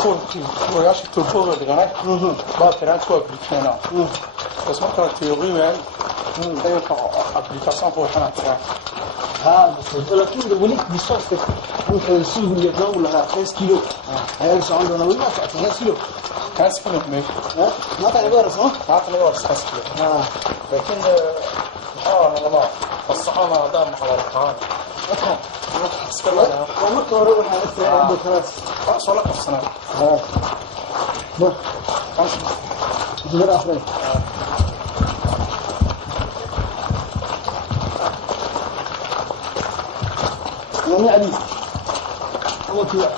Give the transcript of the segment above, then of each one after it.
kuwayaasha tuubkooda dhiganay baa tiraan ku application بس مرة تيوري يعني ده application pour حنا ها بس لكن وليك بالصوت ممكن السوق اللي يطلعوا لها 5 كيلو هاي عنده انا ولا 5 كيلو 5 كيلو ماشي ما كان يقرص ها ما كان يقرص 5 كيلو لكن والله الصحابة ده محاضرة بسم الله وما كانوا حاسة عنده خلاص صلاة السنة بس جبر آخر أنا علي هو كذا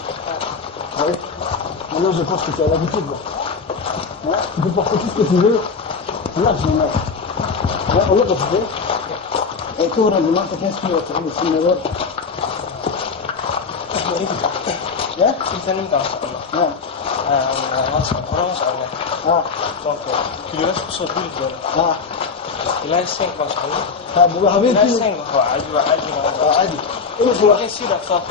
هاي أنا جالس أفكر على كتير ها كنت بفكر كتير لا شنو لا والله بفكر كورة اللي ما تكنس فيه وتعمل سنة لا إنسان من دعوة الله ما شاء الله donc tu lui restes sur deux dollars il a 5 ما شاء الله هذا حبيبي لا 5 عادي إيه هو يصير أطراف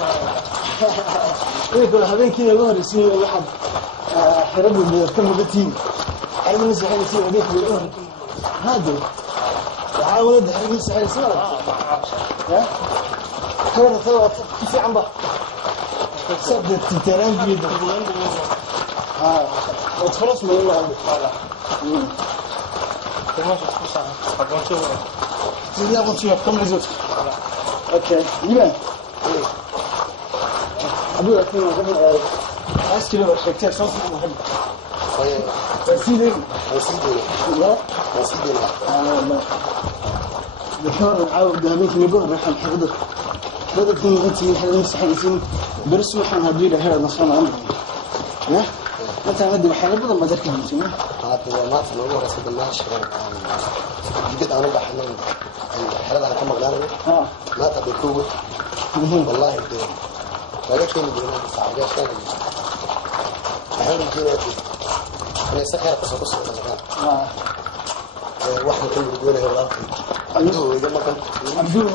إيه كل حبيبي كذا ظهر يصير واحد حرب اللي كم بتين علم الناس اللي يصير هذيك بالأمر هذا عاود علم الناس اللي يصير ها كورة كيف عم بقى سد التلان بيده وتخلص من الله عنده تمام صح حاجة تيجي أبغى تشوف كم نزلت أوكي يبان أبغى أكمل قبل عايز كده بشكل صوت مهم وسيلة لا بحور نعاود هذيك نقول راح نحضر بدك تنتي نسحب برسم حن هديله هذا نصنا عمره ها أنت عندي محل بدل ما ذكر مسمى هذا ما في الأول رصيد الماشي جد أنا بحلم الحلال على كم مقدار ما تبي كوب والله الدين ولكن الدين صعب شوي أحيانا كذا أنا سكر قصة واحد كل يقول له والله عبدو إذا ما كان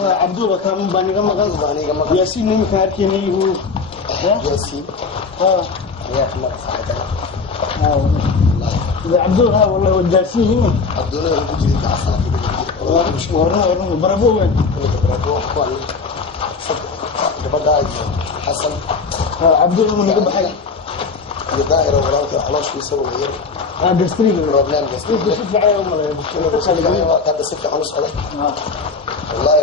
عبدو كان باني كم ياسين نيم كان كيني هو ياسين يا أخي ما إذا عبدو ها والله والجالسين هنا عبدو له يجي يتعصب مش ورنا برافو وين برافو أخوان بدأ حسن عبدو من يجيب حاجة الدائرة وراك خلاص يسوي غير قصري بروبلم قصري شوف معايا يوم هذا ستة ونص عليه والله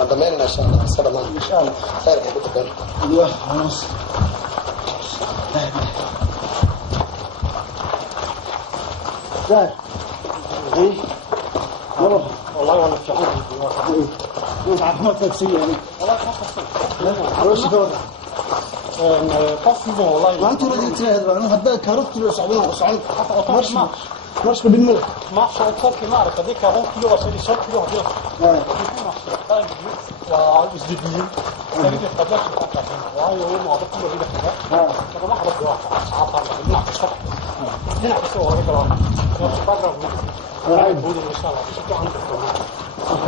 ضمننا إن شاء الله السلام عليكم إن شاء الله خير يا دكتور أيوه ونص زاهر إيه والله وأنا في عمري أنت عارف تاكسي يعني والله ما وش دور قصدي والله ما أنتوا رديت هذا أنا هذا كاروت كيلو صعبين وصعين مارش بالملك ما شاء الله كي ما أعرف هذيك 40 كيلو وصلي 100 كيلو هذيك وإزديادين تريد القداش وهاي هو موضوع كله هنا كذا أنا ما أحب واحد عطار نلعب الصبح نلعب سوا ورا كلام نلعب برا ونلعب بود إن شاء الله شو عندك كمان أنت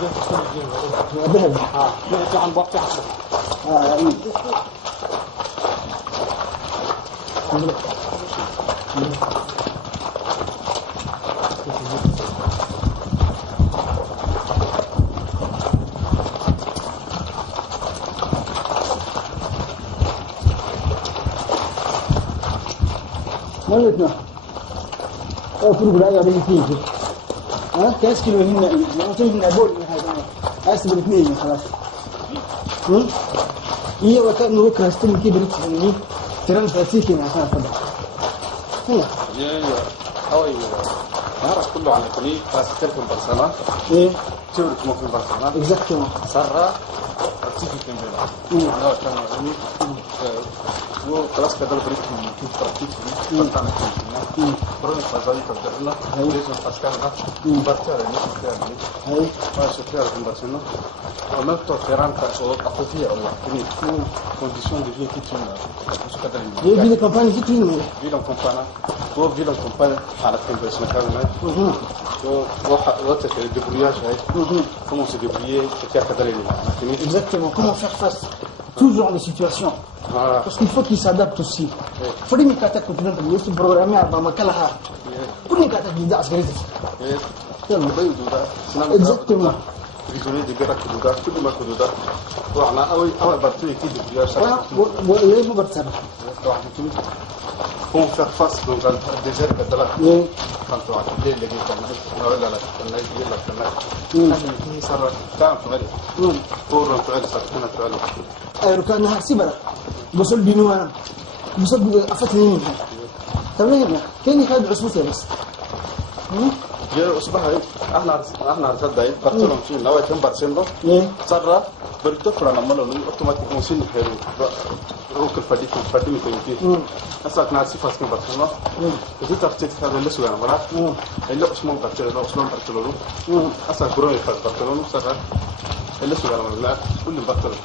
جنب كل الجيم ذهب نحكي عن وقت حسب مالتنا فرق الآية عليه فيه كاس كيلو هنا لو تنهي أبول هذا أسبر اثنين خلاص هي وقت نروح كاستم كي بريت يعني ترى فاسيكي مع هذا هنا هاي نعرف كله عن الكلية بس تلكم برسلان إيه تورك ممكن برسلان exactement سرّا أرتيكي كمبيلا أنا كان عمي هو خلاص كده بريت من كيف برتيكي برتانا كمبيلا برون فازاي كبدرنا ليش نفسكنا برتانا هاي ما شكرا لكم برسلنا وما تفكران كأسود أخوفية الله كنيت conditions de vie qui tournent دي فيلا كامباني في ترين فيلا كومبانا هو فيلا كومبانا على كمبيلا كمان وقت الدبرياج هاي comment se débrouiller c'est faire cadrer exactement comment faire face toujours à la situation Parce qu'il faut qu'ils s'adaptent aussi. Il faut que tu continues à programmer à Bamakalaha. Pour les kata guida asgari. Exactement. Prisonnier de guerre à Kouda, tout le monde Kouda. Voilà, on a battu l'équipe de Biar. Pour faire face donc à désert de la quand on a appelé les جاء أصبح احنا عرفت داي برشلونة شيء لو كان برشلونة صار بريتوفر أنا ماله أوتوماتيك موسين خير روك الفدي متوجه هسا كنا عارفين فاس كان برشلونة إذا تفتح هذا اللي سوينا مرات اللي عثمان برشلونة هسا بروني فاس برشلونة صار اللي سوينا مرات كل برشلونة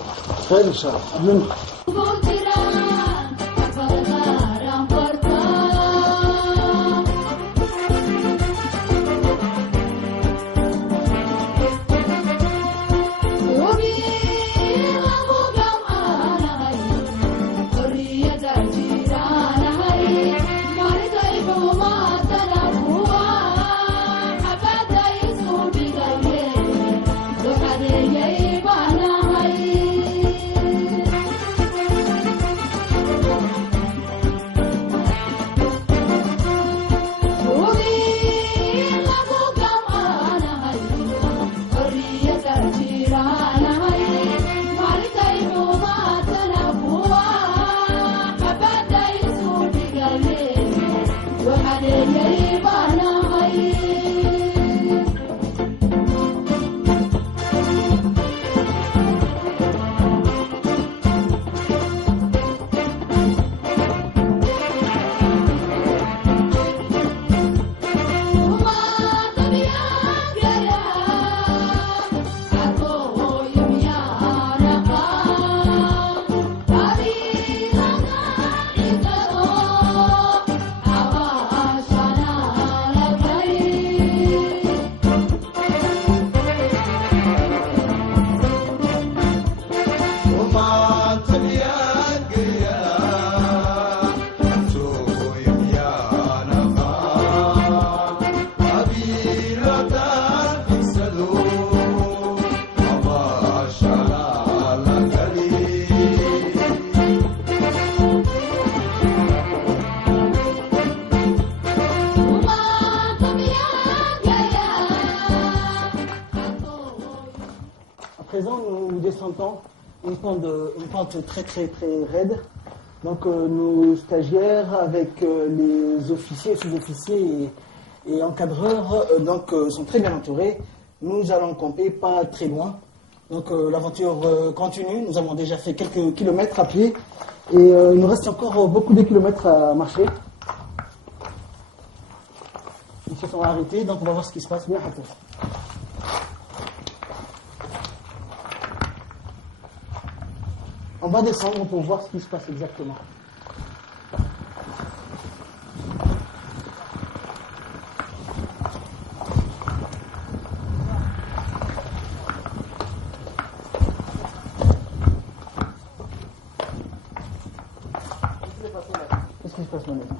خير إن شاء الله Une pente très raide. Donc nos stagiaires avec les officiers, sous-officiers et encadreurs sont très bien entourés. Nous allons camper pas très loin. Donc l'aventure continue. Nous avons déjà fait quelques kilomètres à pied et il nous reste encore beaucoup de kilomètres à marcher. Ils se sont arrêtés, donc on va voir ce qui se passe. Bien, on va descendre pour voir ce qui se passe exactement. Qu'est-ce qui se passe maintenant?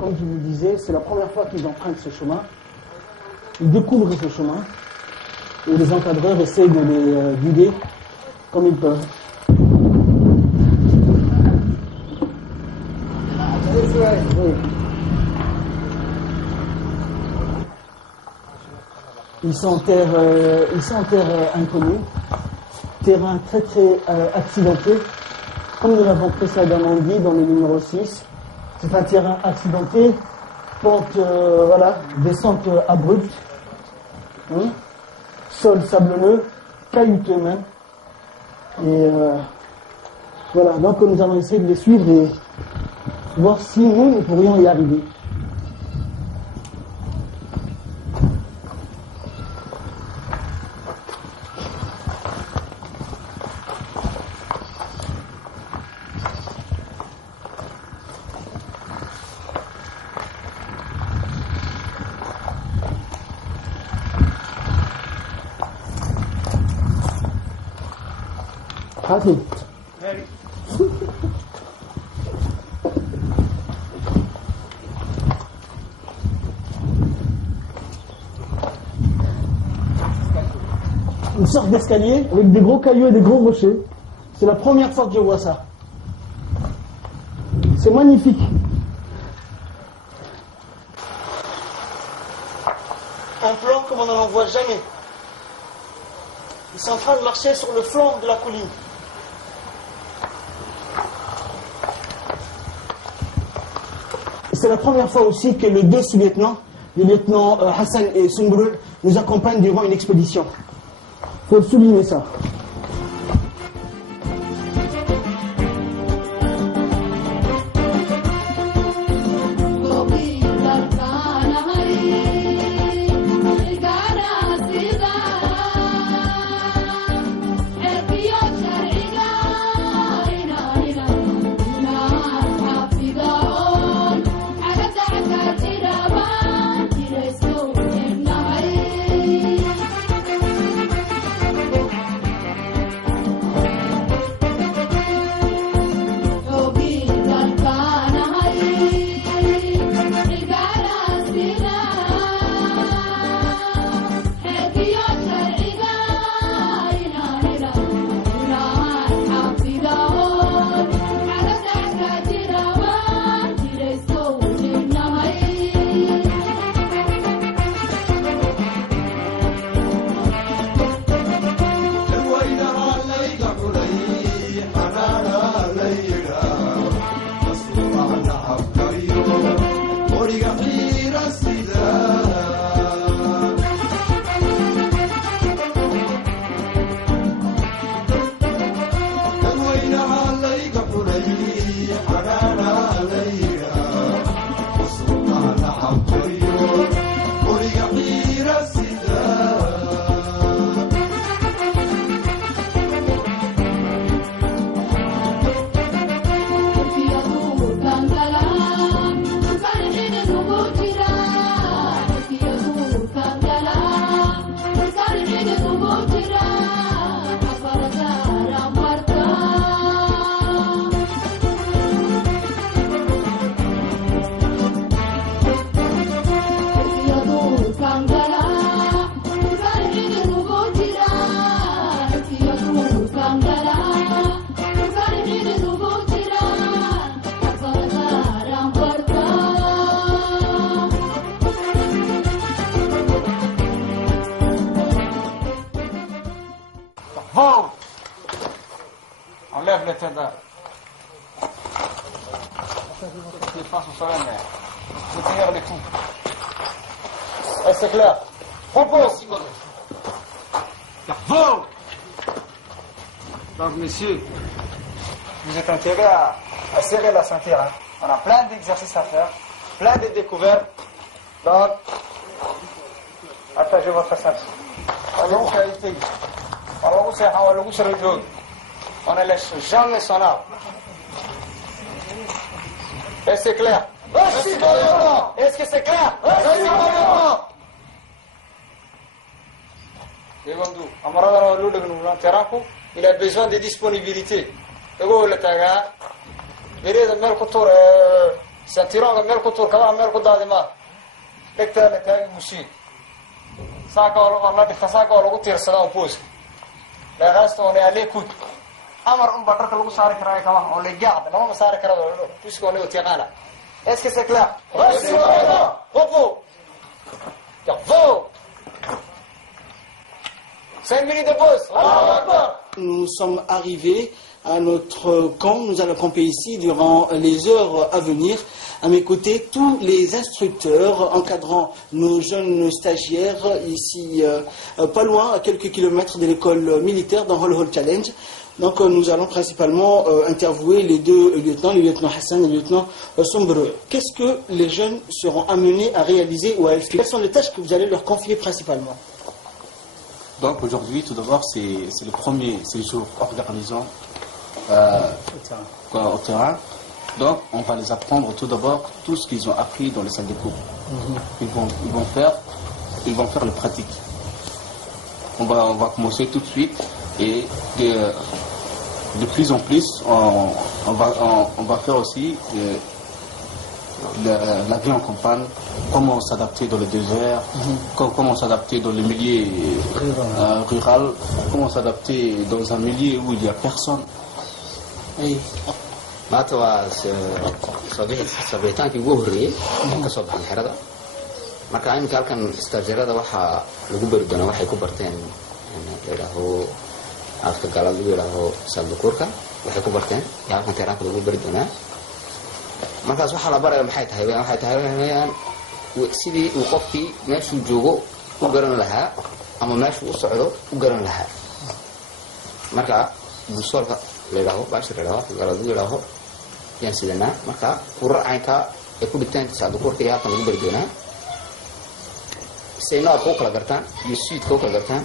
Comme je vous disais, c'est la première fois qu'ils empruntent ce chemin. Ils découvrent ce chemin et les encadreurs essaient de les guider comme ils peuvent. Oui. Ils sont en terre inconnue, terrain très accidenté, comme nous l'avons précédemment dit dans le numéro 6. C'est un terrain accidenté, pente, descente abrupte, sol sablonneux, caillouteux même. Et voilà, donc nous allons essayer de les suivre et voir si nous pourrions y arriver. هاتي. Une sorte d'escalier avec des gros cailloux et des gros rochers. C'est la première fois que je vois ça. C'est magnifique. Un plan comme on n'en voit jamais. Ils sont en train de marcher sur le flanc de la colline. C'est la première fois aussi que les deux sous-lieutenants, les lieutenants Hassan et Soumbru, nous accompagnent durant une expédition. Il faut souligner ça. Enlève les têtes là. Les faces au soleil, mais faut tenir les coups. C'est clair. Propose. Bravo. Donc, messieurs, vous êtes intéressés à serrer la ceinture. Hein. On a plein d'exercices à faire, plein de découvertes. Donc, attachez votre ceinture. On ne laisse jamais son arbre. Est-ce que c'est clair? Est-ce que c'est clair? Il a besoin de disponibilité. Le reste, on est à l'écoute. On les garde, puisqu'on est au terrain là. Est-ce que c'est clair? Repos. 5 minutes de pause. Nous sommes arrivés à notre camp. Nous allons camper ici durant les heures à venir. À mes côtés, tous les instructeurs encadrant nos jeunes stagiaires ici, pas loin, à quelques kilomètres de l'école militaire dans Hol Hol Challenge. Donc nous allons principalement interviewer les deux lieutenants, le lieutenant Hassan et le lieutenant Soumbru. Qu'est-ce que les jeunes seront amenés à réaliser ou à effectuer? Quelles sont les tâches que vous allez leur confier principalement? Donc aujourd'hui, tout d'abord, c'est le premier séjour organisant au terrain. Donc on va les apprendre tout d'abord tout ce qu'ils ont appris dans les salles de cours. Ils vont faire le pratique. On va commencer tout de suite et de plus en plus, on va faire aussi la vie en campagne, comment s'adapter dans le désert, comment s'adapter dans le milieu rural, comment s'adapter dans un milieu où il n'y a personne. maanta waa sabitaankii ugu horreeyey oo ka soo baxay xerada marka iminka halkan stajarada waxaa lagu bari doonaa waxay ku barteen leedaho afka galad lagu yidhaaho saldukuurka waxay ku barteen yaa halkan teeraanka lagu bari doonaa markaas waxaa la baraya maxay tahay sidii uu qofkii meeshuu joogo u garan lahaa ama meeshuu u socdo u garan lahaa marka busoolka leedaho baashir leedaho afka galad lagu yidhaaho yaan sidanaa marka kurar caynka ay ku dhigtaan saldukuurka yaa halkan lagu bari doonaa say noocka u kala gartaan iyo suudka u kala gartaan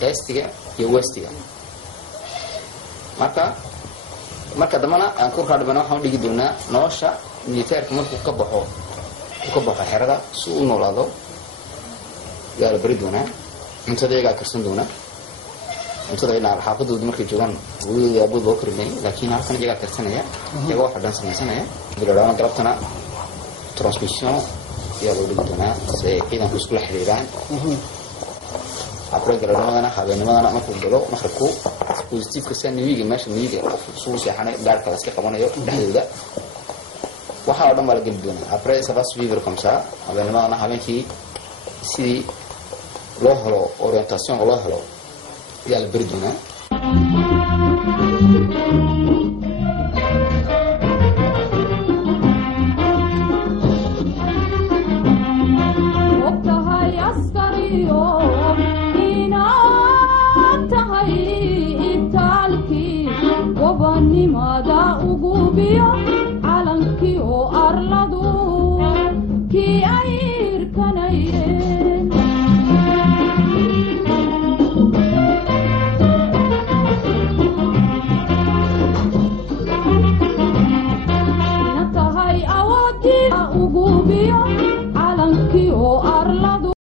eestiga iyo westiga marka dambana aan kurkaa dhibana waxaan u dhigi doonaa nolosha militeerka markuu ka baxo xerada si u noolaado yaa la bari doonaa cuntada iyagaa karsan doonaa cuntada inaa xaafadooda markay joogaan hooyadooda aabood loo karinay laakiin halkan iyagaa karsanaya iyagoo fadhan samaysanaya biladhaana galabtana transmission yaa loo dhigi doonaa si ay ciidanku iskula xiriiraan après galabnimadana habeennimadana markuu galo maqribku positifka saa niwiga meesha niwiga suu seexanay gaarka la iska qabanayo dhexdooda waxaa oo dhan baa la geli doonaa après ça va suivre comme ça habeennimadana habeenkii sidii loo helo orientation loo helo yaa la bari doonaa